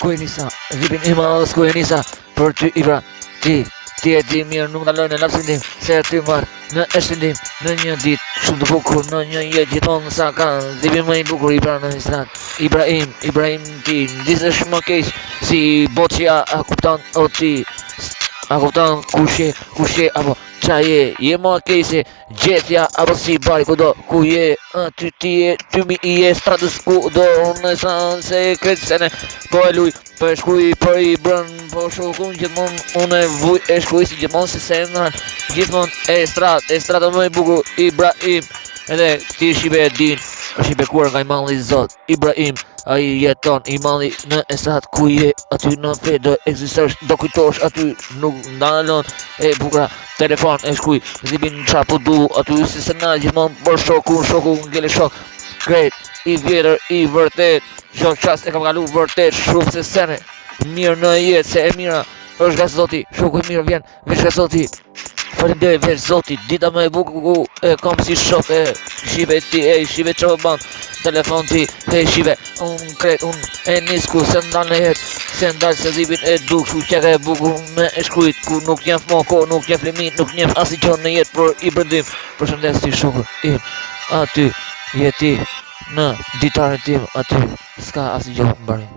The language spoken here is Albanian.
Ku e nisa, vipin i madhës ku e nisa, për ty Ibra, ti e di mirë nuk ndaloj në lapsin tim, se ty marë në eshtin tim, në një dit shumë të bukur, në një jetë gjithmonë sa kanë, vipin më i bukur Ibra në strat, Ibrahim ti, ndisesh më keq, si boqja a kupton o ti, a kupton kushe apo qa je më keq se gjetja apo si bari kudo ku je, ty mi i je status ku do unë sa se kretë se ne po e luj, po e shkuj për i brën, po shukun gjithmonë unë e vuj e shkuj si gjithmonë se se në gjithmonë e stratë më i bukur Ibrahim, edhe ti shibe e din, është i bekuar nga i malli Zot, Ibrahim, a i jeton i malli në estrat ku je, aty në fe do egzistosh, do kujtosh aty nuk ndalon e bukra, telefon e shkuj, zibin qa po du, aty si se na gjithmonë për shokun ngele shok, krejt, i vjetër, i vërtet, shok qas e kam kalu vërtet, shumë se sene, mirë në jetë, se e mira, është nga Zoti, shoku i mirë vjen, veç nga Zoti, faleminderit veç Zoti, dita më e bukur ku e kam si shok e shive ti, shive që më ban, telefon ti, shive, unë kret, unë e nisku, se ndalë në jetë, se ndalë se zibin e duk, shu qeka e bukur me e shkujt, ku nuk njef moko, nuk njef limin, nuk njef asi gjonë në jetë për i bërndim, për shëndes ti shokur im, aty, jeti, në ditarën tim, aty, s'ka asi gjonë më bërim.